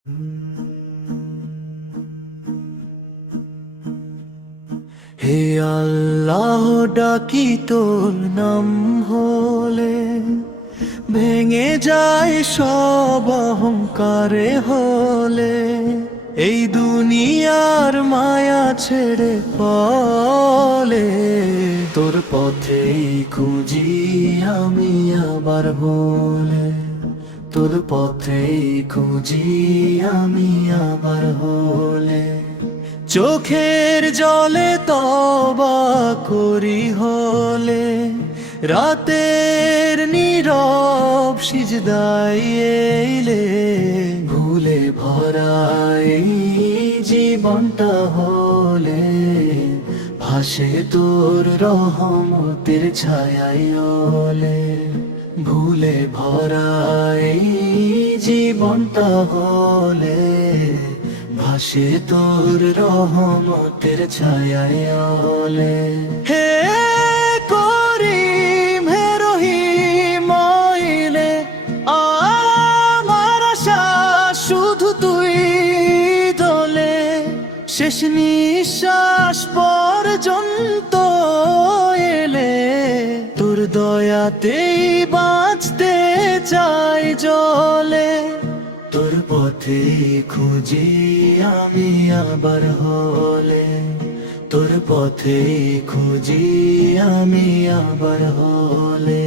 হে আল্লাহ, ডাকি তোর নাম হলে ভেঙে যায় সব অহংকারে হলে। এই দুনিয়ার মায়া ছেড়ে পলে তোর পথেই খুঁজি আমি আবার হলে। তোর পথেই খুঁজি আমি আবার হলে। চোখের জলে তওবা করি হলে, রাতের নীরব সিজদায় এলে। ভুলে ভরা এই জীবনটা হলে ভাসে তোর রহমতের ছায়ায় ওলে। ভুলে ভরা এই জীবনটা হলে ভাসে তোর রহমতের ছায়ায় ওলে। হে করিম, হে রহিম, আইলে আমার আশা শুধু তুই দোলে। শেষ নিঃশ্বাস পর্যন্ত এলে তোর দয়াতেই বাঁচতে চাই জ্বলে। তোর পথে খুঁজি আমি আবার হলে। তোর পথে খুঁজি আমি আবার হলে।